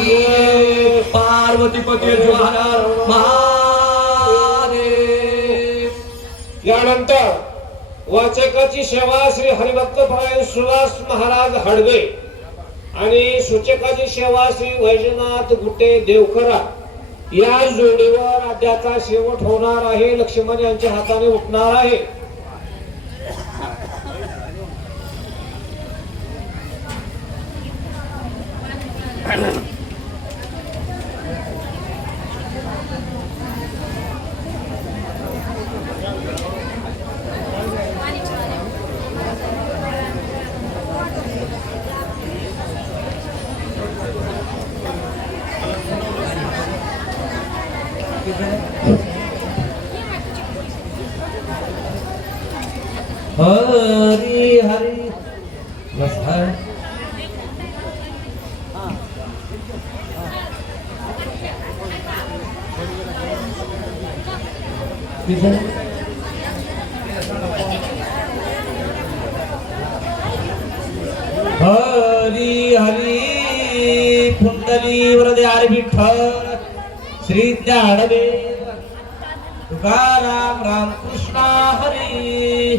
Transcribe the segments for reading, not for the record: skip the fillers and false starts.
पार्वती पती जवाहर महादेव। यानंतर वाचकाची सेवा श्री हरिभक्तपरायण सुभाष महाराज हडवे आणि सूचकाची सेवा श्री वैजनाथ गुटे देवकरा या जोडीवर अद्याचा शेवट होणार आहे। लक्ष्मण यांच्या हाताने उठणार आहे। हरी हरी बस हर हरी हरी कुंडली वरदार विठ्ठल श्री ज्ञानदेव तुकाराम रामकृष्ण हरी।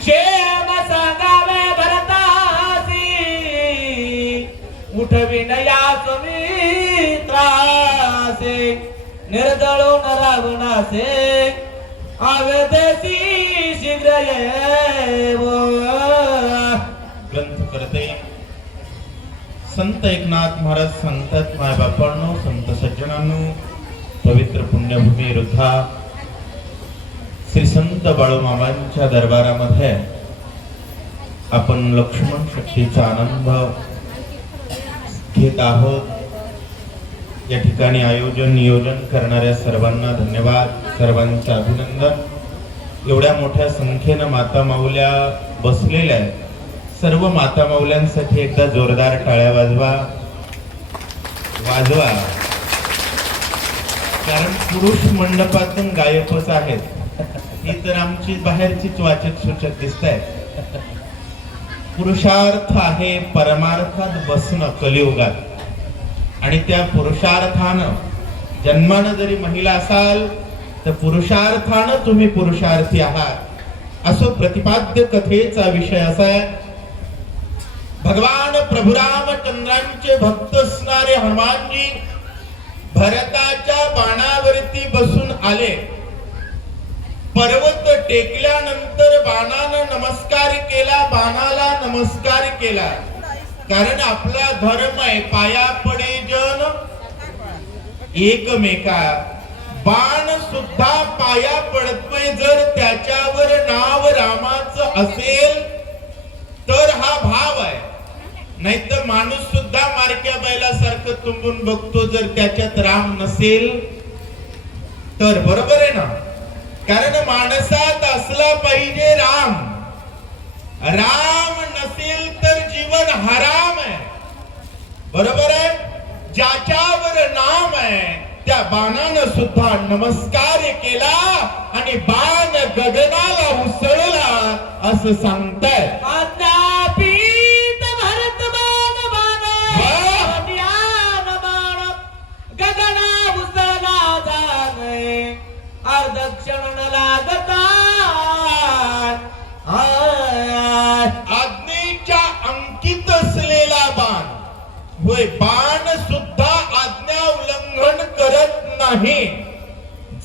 क्षेम सांगावे भरतासी उठविनया सुमित्रासे निर्दळून रावणासे अवधेसी शीघ्र येव। ग्रंथ करते संत एकनाथ महाराज सांगतात, माय बापांनो, संत सज्जनांनो, पवित्र पुण्यभूमी रुद्धा श्री संत बाळूमामांच्या दरबारामध्ये आपण लक्ष्मण शक्तीचा आनंद घेत आहोत। या ठिकाणी आयोजन नियोजन करणाऱ्या सर्वांना धन्यवाद, सर्वांचं अभिनंदन। एवढ्या मोठ्या संख्येनं माता माऊल्या बसलेल्या आहेत, सर्व माता माऊल्यांसाठी एकदा जोरदार टाळ्या वाजवा। कारण पुरुष मंडपातून गायकच आहेत, ही तर आमची बाहेरचीच वाचक सूचक दिसत आहेत। पुरुषार्थ आहे परमार्थात बसणं कलियुगात, आणि त्या पुरुषार्थानं जन्मानं जरी महिला असाल तर पुरुषार्थानं तुम्ही पुरुषार्थी आहात, असं प्रतिपाद्य कथेचा विषय असा आहे। भगवान प्रभू रामचंद्रांचे भक्त असणारे हनुमानजी भरताच्या बाणावरती बसून आले। पर्वत टेकल्यानंतर बाणानं नमस्कार केला, बाणाला नमस्कार केला, कारण आपला धर्म आहे पाया पडे जन एकमेका। बाण सुद्धा पाया पडतोय जर त्याच्यावर नाव रामाचं असेल तर हा भाव आहे, नाहीतर माणूस सुद्धा मारक्या बैलासारखं तुंबून बघतो जर त्याच्यात राम नसेल तर। बरोबर आहे ना? कारण माणसात असला पाहिजे राम, राम नसेल तर जीवन हराम आहे। बरोबर आहे? ज्याच्यावर नाम आहे त्या बाणानं सुद्धा नमस्कार केला आणि बाण गगनाला उसळला असं सांगतायत। आज्ञेच्या अंकित असलेला बाण होय, बाण सुद्धा आज्ञा उल्लंघन करत नाही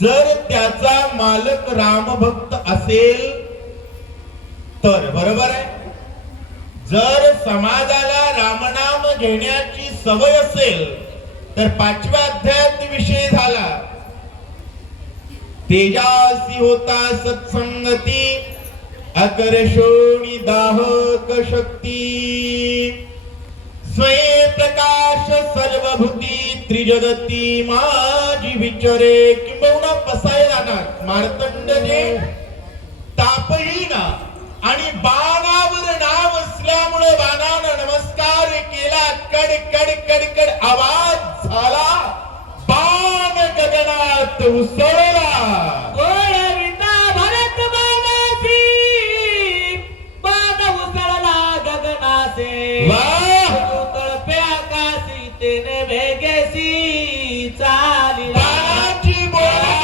जर त्याचा मालक रामभक्त असेल तर। बरोबर आहे? जर समाजाला रामनाम घेण्याची सवय असेल तर 5व्या अध्यायात विषय झाला, तेजासी होता सत्संगती अकर्षोणी दाहक शक्ती स्वयं प्रकाश सर्वभूती त्रिजगती माझी विचारे। किंबहुना पसायला ना मार्तंडने तापहीन आणि बाणावर नाव असल्यामुळे बाणानं नमस्कार केला, कड कड कड कड आवाज झाला, बाण गगनात उसळला। वाह! तळपे आकाशी तेने भेगेसी चालिला बाणाची बोला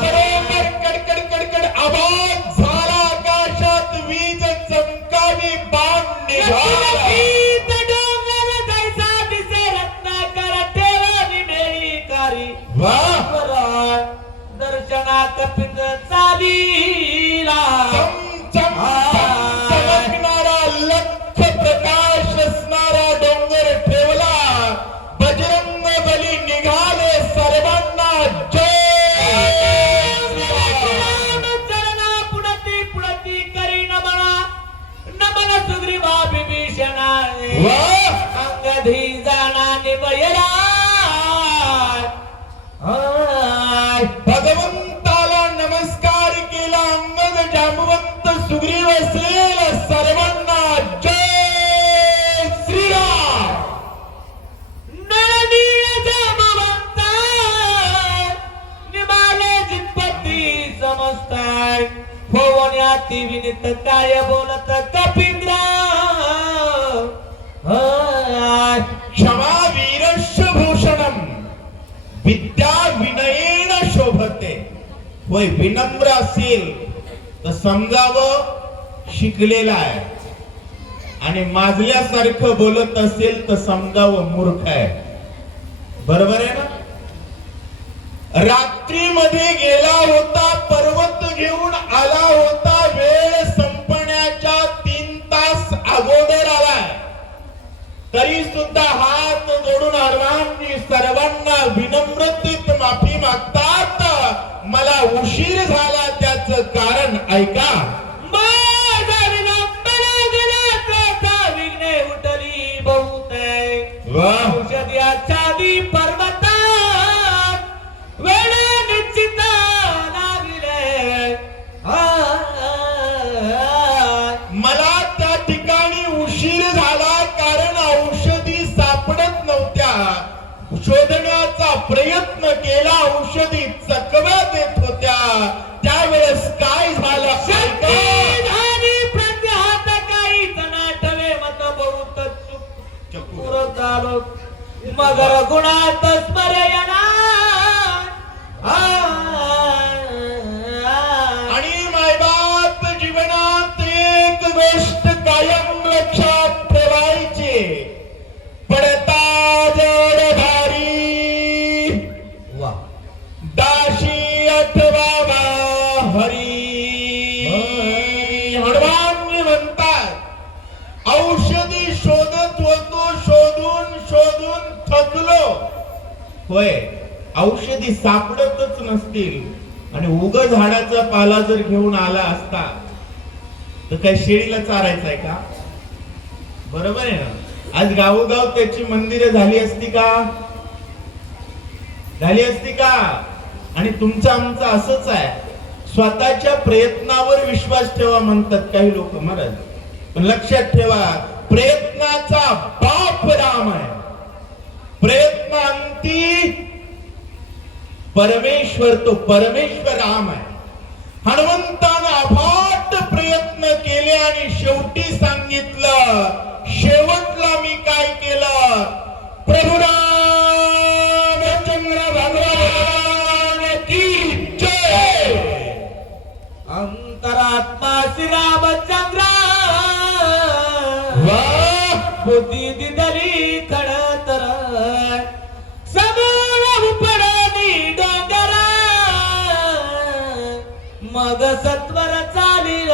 बरोबर कडकड कडकड आवाज झाला आकाशात वीज चमकावी बाण निघाला नक्कीच डोंगर जैसा दिसे रत्नाकर ठेवावी मेळीकारी वाह! वराय दर्शनात पिंड चालीला चम चमकणारा लख प्रकाश असणारा डोंगर ठेवला बजरंग बली निघाले सर्वांना जय राम चरणा पुढती पुढती करी नमन सुग्रीवा विभीषणाय वाह! अंगधी जाणा निवयला भगवंताला नमस्कार केला अंगद जांबवंत सुग्रीव असेल सर्वांना जय श्रीराम नळनीळ जांबवंत निमाले जितपती समजताय होण्याती विनित काय बोलत कपिंद्र क्षमा वीरस्य भूषणम विद्या विनयेन शोभते होय विनम्र असेल तर समजावं शिकलेला आहे आणि माजल्यासारखं बोलत असेल तर समजावं मूर्ख आहे बरोबर आहे ना रात्रीमध्ये गेला होता पर्वत घेऊन आला होता वेळ संपण्याच्या 3 तास अगोदर आलाय तरी सुद्धा हात जोडून सर्वांना विनम्रतेत माफी मागतात मला उशीर झाला त्याचं कारण ऐका विघ्ने उठली बहुतेक वाह! औषधी आच्छादी पर्वतात वेळ निश्चित नाविले मला त्या ठिकाणी उशीर झाला कारण औषधी सापडत नव्हत्या शोधण्याचा प्रयत्न केला औषधी चकव्या देत होत्या त्यावेळेस काय झालं ऐका. प्रत्याहात काही जनाटवे मत बहुत चुक पुरतालो मगर गुणात स्मरयना आणि मायबाप जीवनात एक गोष्ट कायम लक्षात ठेवायची पडता जोडधारी दाशी अथवा हरी हनुमान म्हणतात औषधी शोधत होतो शोधून शोधून थकलो होय औषधी सापडतच नसतील आणि उग झाडाचा पाला जर घेऊन आला असता तर काय शेळीला चारायचं आहे का बरोबर आहे ना आज गावोगाव त्याची मंदिरे झाली असती का आणि तुमचं आमचं असंच आहे स्वतःच्या प्रयत्नावर विश्वास ठेवा म्हणतात काही लोक महाराज पण लक्षात ठेवा प्रयत्नाचा बाप राम आहे प्रयत्नांती परमेश्वर तो परमेश्वर राम आहे हनुमंतानं अफाट प्रयत्न केले आणि शेवटी सांगितलं शेवटला मी काय केलं प्रभू रामचंद्र भगवान की जय अंतरात्मा श्री रामचंद्र वाह बुद्धी दिदली खडतर समोर पडली डोंगर मग सत्वर चालिल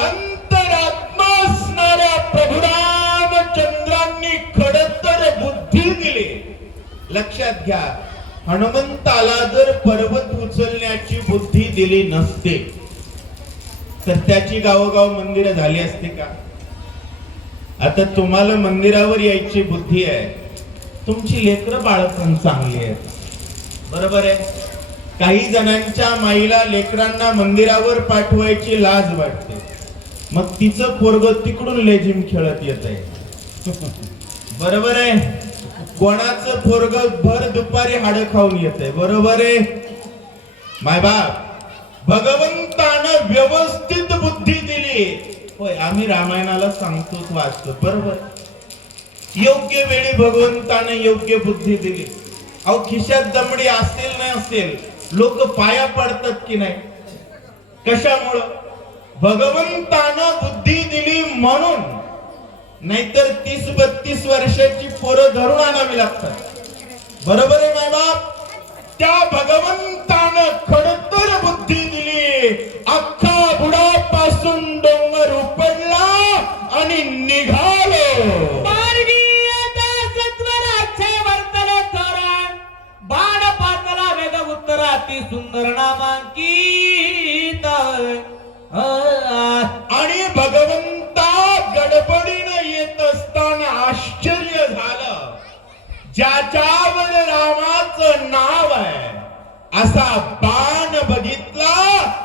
अंतरात्मा असणाऱ्या प्रभू रामचंद्रांनी खडतर बुद्धी दिली लक्षात घ्या हनुमंताला जर पर्वत उचलण्याची बुद्धी दिली नसते तर त्याची गावोगाव मंदिरं झाली असते का आता तुम्हाला मंदिरावर यायची बुद्धी आहे तुमची लेकरं बाळ पण चांगली आहेत बरोबर आहे काही जणांच्या माईला लेकरांना मंदिरावर पाठवायची लाज वाटते मग तिचं पोरग तिकडून लेझिम खेळत येत आहे बरोबर आहे कोणाचं पोरग भर दुपारी हाड खाऊन येत आहे बरोबर आहे मायबाप भगवंतानं व्यवस्थित बुद्धी दिली होय, आम्ही रामायणाला सांगतो वाचतो बरोबर. योग्य वेळी भगवंताने योग्य बुद्धी दिली. अहो खिशात दमडी असेल नाही असेल, लोक पाया पडतात की नाही? कशामुळं? भगवंतानं बुद्धी दिली म्हणून. नाहीतर 30-32 वर्षाची पोरं धरून आणावी लागतात. बरोबर आहे माय बाप? त्या भगवंतानं खडतर बुद्धी दिली. अख्खा बुडापासून डोंगर उपडला आणि निघालो. मार्गीय सत्वराचे वर्तन धोरण, बाण पातला वेद उत्तराती सुंदर नामांकित. आणि भगवंता गडबडीनं येत असताना आश्चर्य झालं. ज्याच्यावर रामाचं नाव आहे असा बाण बघितला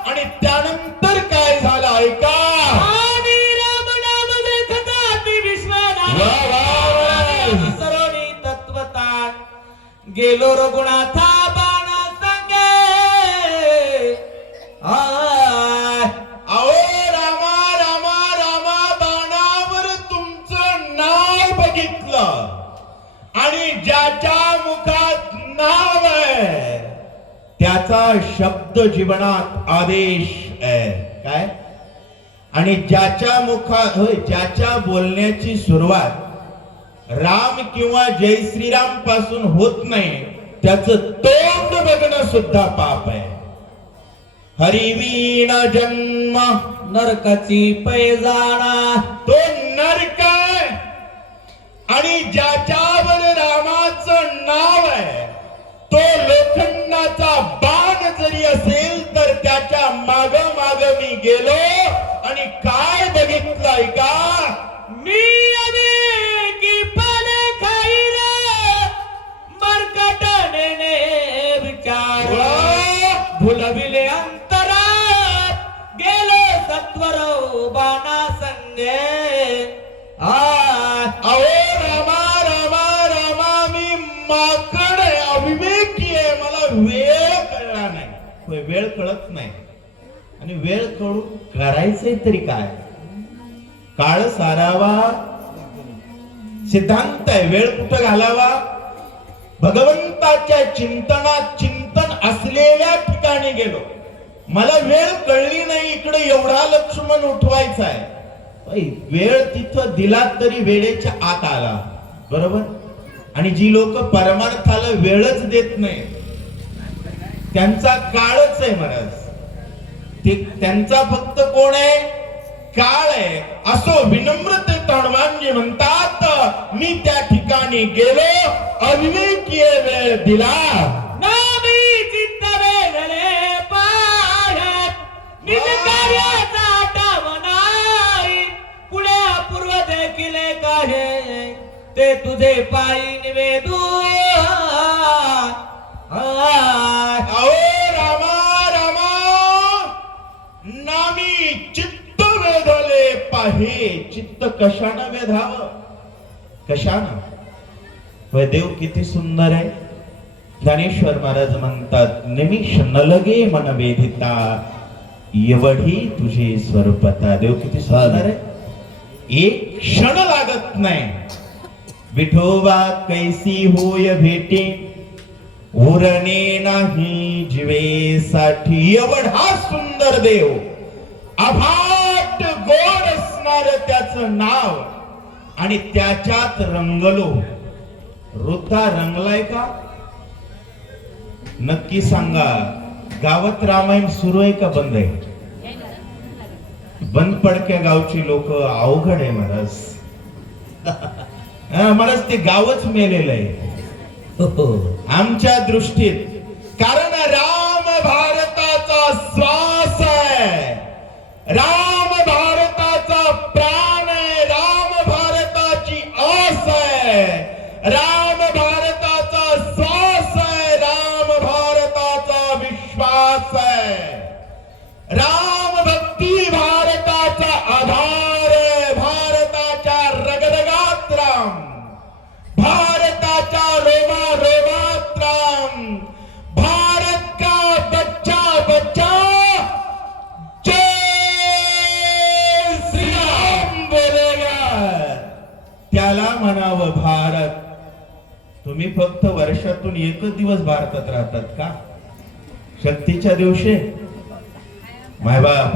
आणि त्यानंतर काय झालं ऐका. आणि राम नाम लेखताती विश्वनाथ, वा, वा, वा. सरोनी तत्वता गेलो रघुनाथा बाण संगे. अहो रामा रामा रामा बाणावर तुमचं नाव बघितलं आणि ज्याच्या मुखात नाव आहे त्याचा शब्द जीवनात आदेश आहे. काय? आणि ज्याच्या मुखात होय, ज्याच्या बोलण्याची सुरुवात राम किंवा जय श्रीराम पासून होत नाही त्याचं तोंड बघणं सुद्धा पाप आहे. हरिवीण जन्म नरकाची पैजाणा, तो नरक आहे. आणि ज्याच्यावर रामाचं नाव आहे तो लोखंडाचा बाण जरी असेल तर त्याच्या माग माग मी गेलो आणि काय बघितलंय का. मी अनेकी पाने खाईला मरकट नेणे विचार. भुलविले अंतरात गेलो सत्वर बाणा संगे. अहो रामा रामा रामा मी माकड आहे, अविवेकी आहे, मला वेळ कळला नाही. होय, वेळ कळत नाही. आणि वेळ कळून करायचंय तरी काय? काळ सारावा सिद्धांत आहे. वेळ कुठं घालावा? भगवंताच्या चिंतनात चिंतन असलेल्या ठिकाणी गेलो. मला वेळ कळली नाही, इकडे एवढा लक्ष्मण उठवायचा आहे. वेळ तिथं दिला तरी वेळेच्या आत आला. बरोबर. आणि जी लोक परमार्थाला वेळच देत नाही त्यांचा काळच आहे महाराज. ते त्यांचा फक्त कोण आहे? काळ आहे. असो विनम्रते तणवांनी म्हणतात मी त्या ठिकाणी गेलो, अविवेकी वेळ दिला. नामी चित्त वेधले पायात निज कार्याचा आठवण नाही. पुढे अपूर्व देखील काहे ते तुझे पायी निवेदू. अहो रामा रामा नामी चित्त वेधले पाहे. चित्त कशानं वेधावं? कशानं? होय, देव किती सुंदर आहे. ज्ञानेश्वर महाराज म्हणतात निमिष न लगे मन वेधिता एवढी तुझे स्वरूपता. देव किती सुंदर आहे. एक क्षण लागत नाही. विठोबा कैसी होय भेटी उरणे नाही जीवेसाठी. एवढा सुंदर देव, अफाट गोड असणार त्याचं नाव आणि त्याच्यात रंगलो. वृद्धा रंगलाय का? नक्की सांगा. गावात रामायण सुरू आहे का बंद आहे? बंद पडक्या गावची लोक अवघड आहे महाराज. महाराज ते गावच मेलेलं आहे आमच्या दृष्टीत. कारण राम भारताचा श्वास आहे, राम भारताचा प्राण आहे, राम भारताची आस आहे, राम भारताचा श्वास आहे, राम भारताचा विश्वास आहे. राम भक्ती भारताचा आधार आहे. भारताच्या रगरगात राम, भारताच्या रोमा रोमात राम, म्हणावं भारत. तुम्ही फक्त वर्षातून एकच दिवस भारतात राहतात का? शक्तीच्या दिवशी मायबाप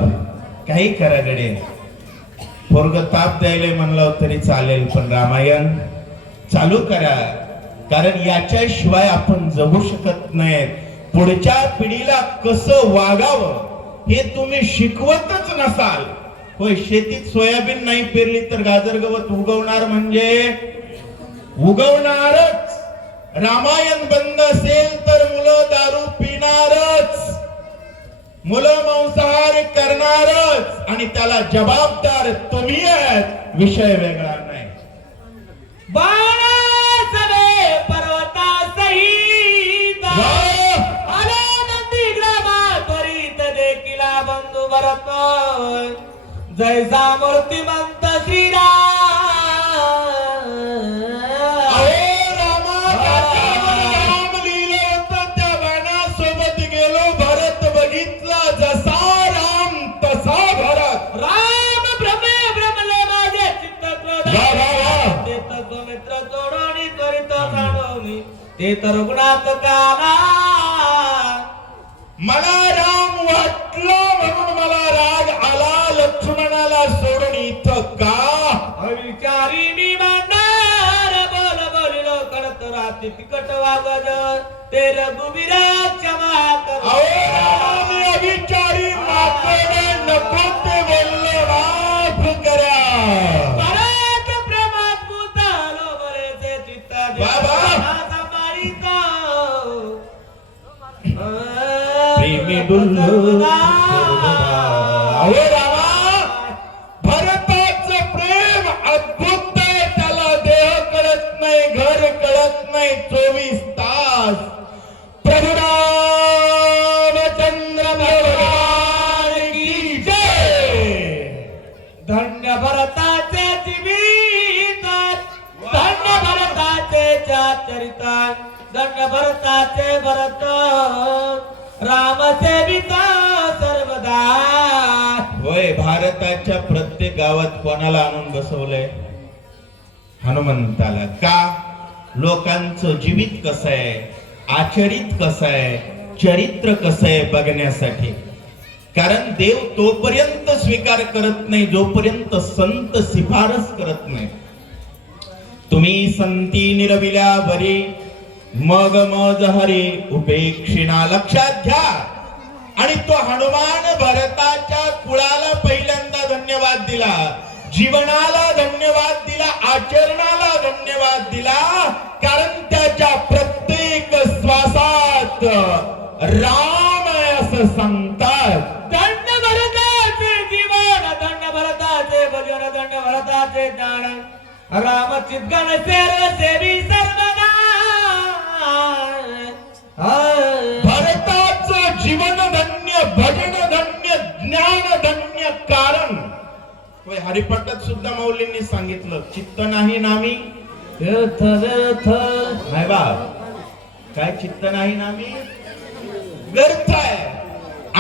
काही करा गडे. पोरग ताप द्यायला म्हणलं तरी चालेल, पण रामायण चालू करा, कारण याच्याशिवाय आपण जगू शकत नाही. पुढच्या पिढीला कसं वागावं हे तुम्ही शिकवतच नसाल. होय, शेतीत सोयाबीन नाही पेरली तर गाजर गवत उगवणार म्हणजे उगवणारच. रामायण बंद असेल तर मुलं दारू पिणारच, मुलं मांसाहार करणारच, आणि त्याला जबाबदार तुम्ही आहेत, विषय वेगळा नाही. बाळासवे पर्वता सहित आनंदी ग्रामा त्वरित देखिला बंधू भरत. जैसा मूर्तिमंत श्रीराम. राम लिहिलं होतं त्या बाणासोबत गेलो, भरत बघितला जसा राम तसा भरत. राम भ्रमले माझे चित्त ते तो मित्र सोडवणी त्वरित जाणवणी ते तर गुणात काला. मला राम वाटलं म्हणून मला राग आला, लक्ष्मणाला सोडून इथं का? अविचारी मी मांडणार बोलिलो कडत राती तिकट वागद ते रघुवीर क्षमा कर. मी अविचारी मागं नको ते बोलले, माफ करा. परत प्रेमात गुंतलो बरेचे चित्त बाबा. प्रेमी डुल्लो रामा, भरताचं प्रेम अद्भुत आहे. त्याला देह कळत नाही, घर कळत नाही, 24 तास. प्रभू रामचंद्र भगवान की जय. धन्य भरताचे जीवित, धन्य भरताचे चरित, धन्य भरताचे भरत राम सेवित सर्वदा. होय, भारताच्या प्रत्येक गावात कोणाला आणून बसवलंय? हनुमंताला. का? लोकांचं जीवित कसं आहे, आचरित कसं आहे, चरित्र कसं आहे बघण्यासाठी. कारण देव तोपर्यंत स्वीकार करत नाही जोपर्यंत संत शिफारस करत नाही. तुम्ही संती निरविल्या बरी, मग मज हरी उपेक्षिणा. लक्षात घ्या. आणि तो हनुमान भरताच्या कुळाला पहिल्यांदा धन्यवाद दिला, जीवनाला धन्यवाद दिला, आचरणाला धन्यवाद दिला. कारण त्याच्या प्रत्येक श्वासात राम आहे असं सांगतात. धन्य भरताचे जीवन, धन्य भरताचे भजन, धन्य भरताचे ज्ञान. राम चिद्गण सेर सेवी सर्वदा. भरताचं जीवन धन्य, भजन धन्य, ज्ञान धन्य. कारण होय, हरिपाठात सुद्धा माऊलींनी सांगितलं, चित्त नाही नामी व्यर्थ व्यर्थ. नाही बा, काय चित्त नाही नामी व्यर्थ आहे.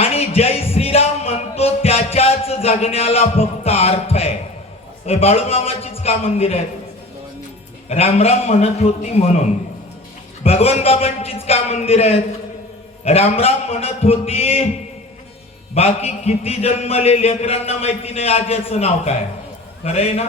आणि जय श्रीराम म्हणतो त्याच्याच जगण्याला फक्त अर्थ आहे. बाळूमामाचीच का मंदिर आहेत? रामराम म्हणत होती म्हणून. भगवान बाबांचीच का मंदिर आहेत? रामराम म्हणत होती. बाकी किती जन्मले लेकरांना माहिती नाही आज याचं नाव काय. खरंय ना?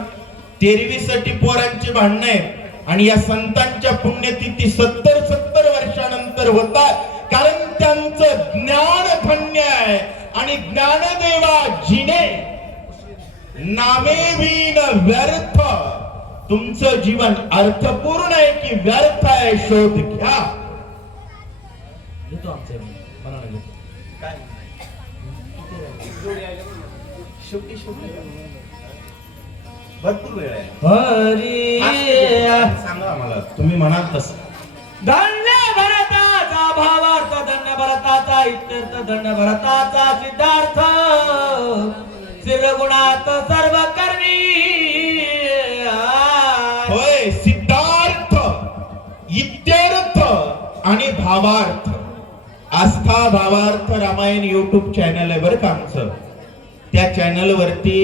13वीसाठी पोरांचे भांडण आहेत आणि या संतांच्या पुण्यतिथी 70 वर्षानंतर होतात. कारण त्यांचं ज्ञान धन्य आहे. आणि ज्ञानदेवा जिने नामे विन व्यर्थ. तुमचं जीवन अर्थपूर्ण आहे की व्यर्थ आहे, शोध घ्या. घेतो आमच्या मनाला घेतो. काय भरपूर वेळ आहे. हरी सांगा मला, तुम्ही म्हणाल तसं. धन्य भरताचा भावार्थ, धन्य भरताचा इत्यर्थ, धन्य भरताचा सिद्धार्थ. शिरगुणात सर्व करणी. होय, सिद्धार्थ, इत्यर्थ आणि भावार्थ. आस्था भावार्थ रामायण YouTube चॅनल आहे बरं का आमचं. त्या चॅनल वरती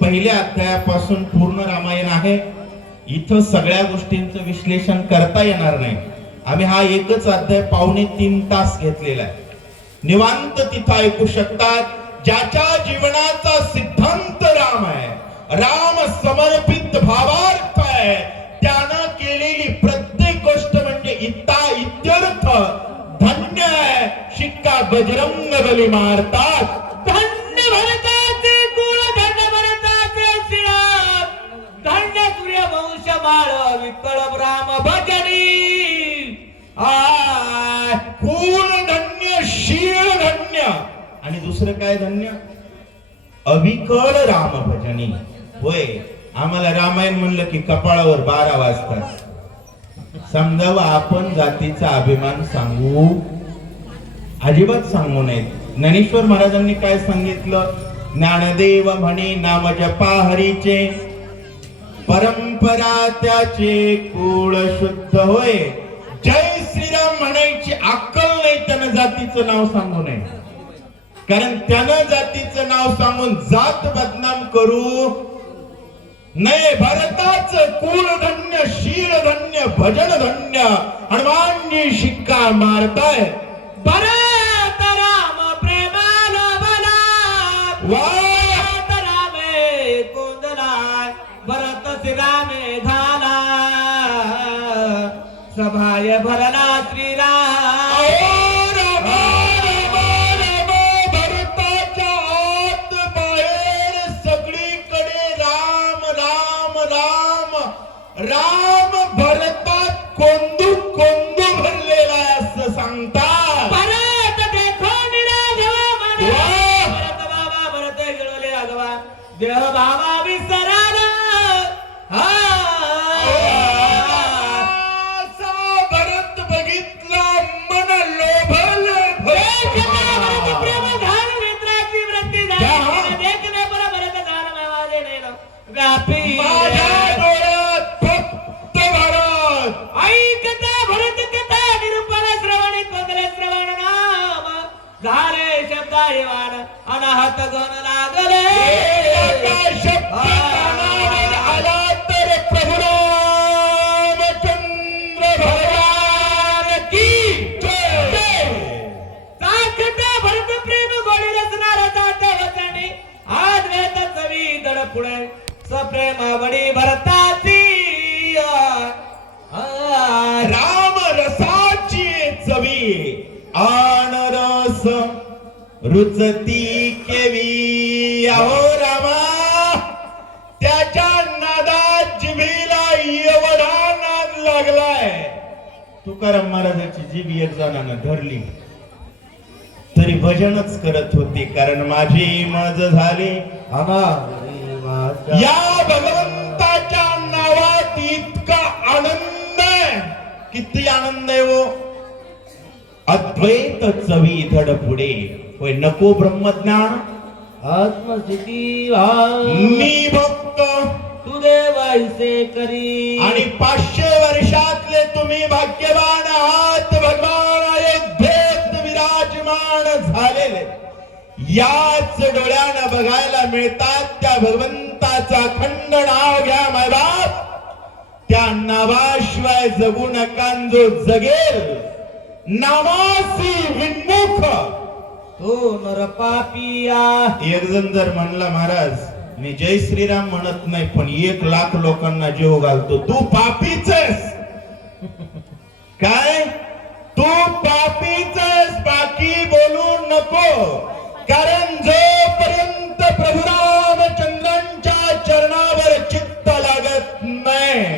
पहिल्या अध्यायापासून पूर्ण रामायण आहे. इथं सगळ्या गोष्टींचं विश्लेषण करता येणार नाही. आम्ही हा एकच अध्याय 2.5 तास घेतलेला आहे. निवांत तिथं ऐकू शकतात. ज्याच्या जीवनाचा सिद्धांत राम आहे, राम समर्पित भावार्थ आहे, त्यानं केलेली प्रत्येक गोष्ट म्हणजे इत्यर्थ धन्य आहे. शिक्का बजरंग बली मारतात. धन्य भरताचे कुळ, धन्य भरताचे श्रीराम, धन्य सूर्यवंश माळ विकळ राम भजनी. कुल धन्य, शील धन्य आणि दुसरं काय धन्य? अविकळ राम भजनी. होय, आम्हाला रामायण म्हणलं की कपाळावर 12 वाजतात. समजावं, आपण जातीचा अभिमान सांगू अजिबात सांगू नये. ज्ञानेश्वर महाराजांनी काय सांगितलं? ज्ञानदेव म्हणे नाम जपा हरीचे, परंपरा त्याचे कुळ शुद्ध होय. जय श्रीराम म्हणायची अक्कल नाही त्यानं जातीचं नाव सांगू नये. कारण त्यानं जातीचं नाव सांगून जात बदनाम करू नये. भरताचं कुल धन्य, शील धन्य, भजन धन्य. हनुमानजी शिक्का मारताय. भरत राम प्रेमाला बला, भरत रामे कुंदला, भरत श्रीरामे घाला, सभाय भरला श्रीराम. भरताच्या आत बाहेर सगळीकडे राम राम राम राम. भरतात कोंदू कोंदू भरलेला आहे असं सांगतात. भरत देखो निराधवा मने, भरत बाबा भरत गिळले आगवा, देह भावा विसराला. भरत बघितला मन लोभल. प्रेम घाल मित्राची वृत्ती झाली, देखणे पर भरत झाला मावाजे नेलं व्यापी. माझ्या डोळ्यात फक्त भरत. ऐकता भरत कथा निरूपण श्रवणी कोंदले श्रवण नाम, झाले शब्दायवान अनाहत गण लागले. शब्द कानावर आला तर प्रभू रामचंद्र भगवान की जय. साखता भरत प्रेम गोडी रचणार जात वचनी, आद्वैत चवी दड पुढे सप्रेमावडी भरताची. राम रसाची चवी आन रस रुचती केवी. अहो रामा, त्याच्या नादात जिभेला एवढा नाद लागलाय. तुकाराम महाराजाची जीभ एक जणानं धरली तरी भजनच करत होते. कारण माझी मज झाली या भगवंताच्या नावात. इतका आनंद आहे. किती आनंद आहे वो. अद्वैत चवी धड पुढे. होय, नको ब्रह्मज्ञान आत्मस्थिती मी भक्त तू देवायसे करी. आणि 500 वर्षातले तुम्ही भाग्यवान आहात. भगवान अयोध्येत विराजमान झालेले याच डोळ्यानं बघायला मिळतात. त्या भगवंताचा खंड नाव घ्या मायबाप. त्या नावाशिवाय जगू नका. जो जगेल नामासी विन्मुख तो नर पापिया. एक जण जर म्हणला, महाराज मी जय श्रीराम म्हणत नाही पण 1 लाख लोकांना जीव घालतो, तू पापीच आहेस. काय? तू पापीच आहेस. बाकी बोलू नको. कारण जोपर्यंत प्रभू रामचंद्रांच्या चरणावर चित्त लागत नाही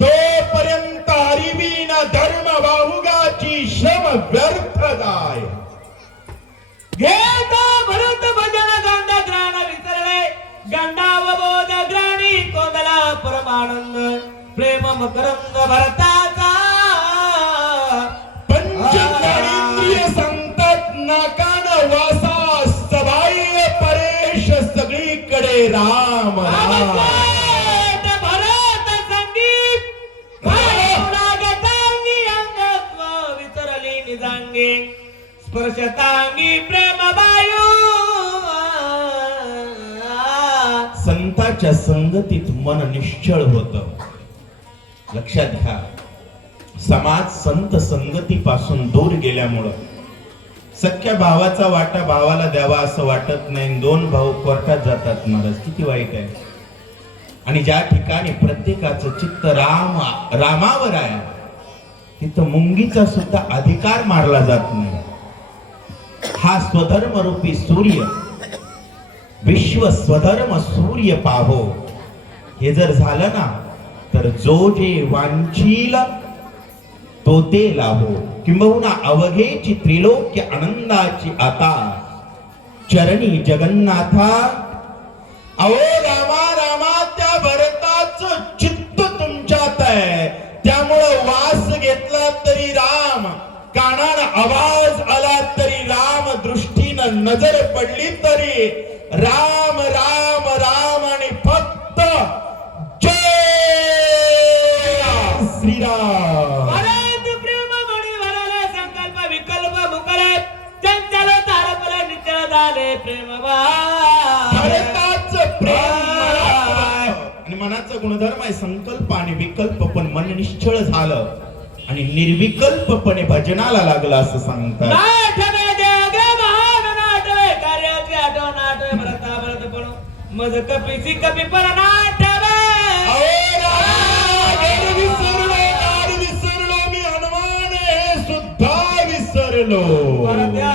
तोपर्यंत हरिबीन धर्म बाहुगाची श्रम व्यर्थ जाय. घेता भरत भजन गांड ग्राण विसरले, गंडावबोध ग्राणी कोंदला परमानंद. प्रेम मकरंद भरताचा पंचज्ञानेंद्रिय सांगतात नाकान वासा. सबाई परेश सगळीकडे राम राम. भरत संगीत लागतांगी अंगत्व विसरली निजांगी, स्पर्शतांगी प्रेम वायू. संताच्या संगतीत मन निश्चळ होत. लक्षात घ्या, समाज संत संगतीपासून दूर गेल्यामुळं सख्या भावाचा वाटा भावाला द्यावा असं वाटत नाही. दोन भाऊ कोर्टात जातात महाराज, किती वाईट आहे. आणि ज्या ठिकाणी प्रत्येकाचं चित्त रामावर आहे तिथं मुंगीचा सुद्धा अधिकार मारला जात नाही. हा स्वधर्म रूपी सूर्य, विश्व स्वधर्म सूर्य पाहो, हे जर झालं ना तर जो जे वांछील तो ते लाभो. किंबहुना अवघेची त्रिलोक्य आनंदाची आता चरणी जगन्नाथा. अहो रामा रामा, त्या भरताचं चित्त तुमच्यात आहे, त्यामुळं वास घेतला तरी राम, कानानं आवाज आला तरी राम, दृष्टीनं नजर पडली तरी राम राम राम, आणि फक्त जय श्रीराम. परंतु प्रेम मणी भरले संकल्प विकल्प मुकले, चंचल तारपले निश्चळ झाले प्रेम भारताचं प्रेम आणि मनाचा गुणधर्म आहे संकल्प आणि विकल्प, पण मन निश्चळ झालं आणि निर्विकल्पपणे भजनाला लागलं असं सांगतात. नाटवे देग महान नाटवे, कार्याची आठव नाटवे, भरता भरत पण मज कपीसी कपी पण नाटवे. विसरलो मी हनुमान, हे सुद्धा विसरलो. परत्या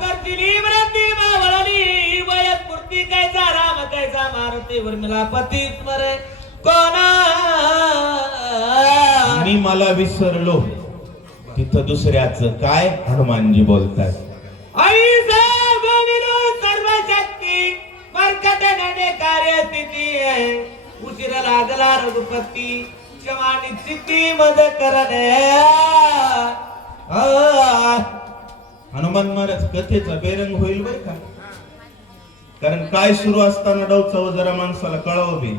करचिली व्रती मावळली, वयत मूर्ती कैसा राम कैसा मारुती उर्मिला पती स्मरे कोणा. मी मला विसरलो, तिथं दुसऱ्याचं काय हनुमानजी बोलतात. ऐसा गोविंदो सर्व शक्ती, मरकट नने कार्य स्थिती आहे, उशीर लागला रघुपती, क्षमानी स्थिती मद करणे. हनुमान महाराज कथेचा बेरंग होईल बर का, कारण काय सुरू असताना डोचाव जरा माणसाला कळव बी.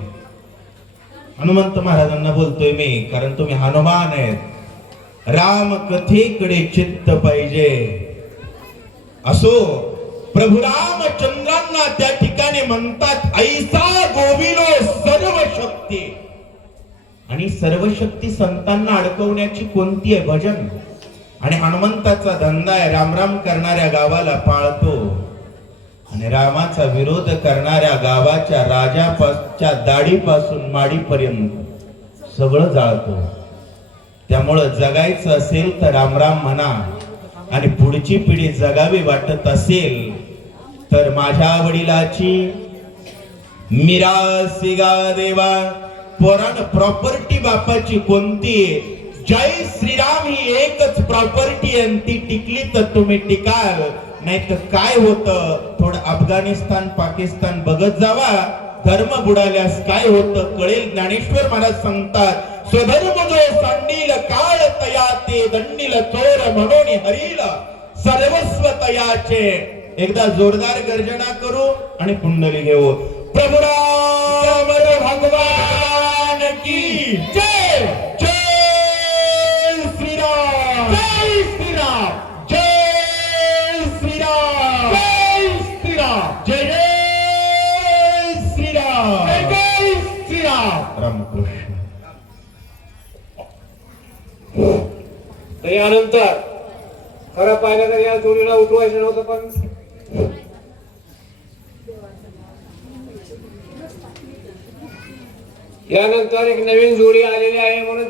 हनुमंत महाराजांना बोलतोय मी, कारण तुम्ही हनुमान आहेत. राम कथेकडे चित्त पाहिजे. असो, प्रभू रामचंद्रांना त्या ठिकाणी म्हणतात ऐसा गोविलो सर्व शक्ती. आणि सर्व शक्ती संतांना अडकवण्याची कोणती आहे? भजन. आणि हनुमंताचा धंदा आहे राम राम करणाऱ्या गावाला पाळतो आणि रामाचा विरोध करणाऱ्या गावाच्या राजाच्या दाढीपासून माडीपर्यंत सगळं जाळतो. त्यामुळं जगायचं असेल तर राम राम म्हणा, आणि पुढची पिढी जगावी वाटत असेल तर माझ्या वडिलाची मिरासी गा देवा. पोरान प्रॉपर्टी बापाची कोणती? जय श्रीराम ही एकच प्रॉपर्टी, आणि ती टिकली तर तुम्ही टिकाल, नाही तर काय होतं थोडं अफगाणिस्तान पाकिस्तान बघत जावा, धर्म बुडाल्यास काय होतं कळेल. ज्ञानेश्वर महाराज सांगतात स्वधर्म जो सांडील काळ तया ते दंडील चोर म्हणून हरील सर्वस्व तयाचे. एकदा जोरदार गर्जना करू आणि कुंडली घेऊ. प्रभु राम भगवान की जय. जय श्रीराम. जय श्रीराम. जय श्रीराम. जय श्रीराम. जय जय श्रीराम. जय जय श्रीराम. रामकृष्ण. यानंतर खरं पाहिलं तर या जोडीला उठवायचं नव्हतं, पण यानंतर एक नवीन जोडी आलेली आहे म्हणून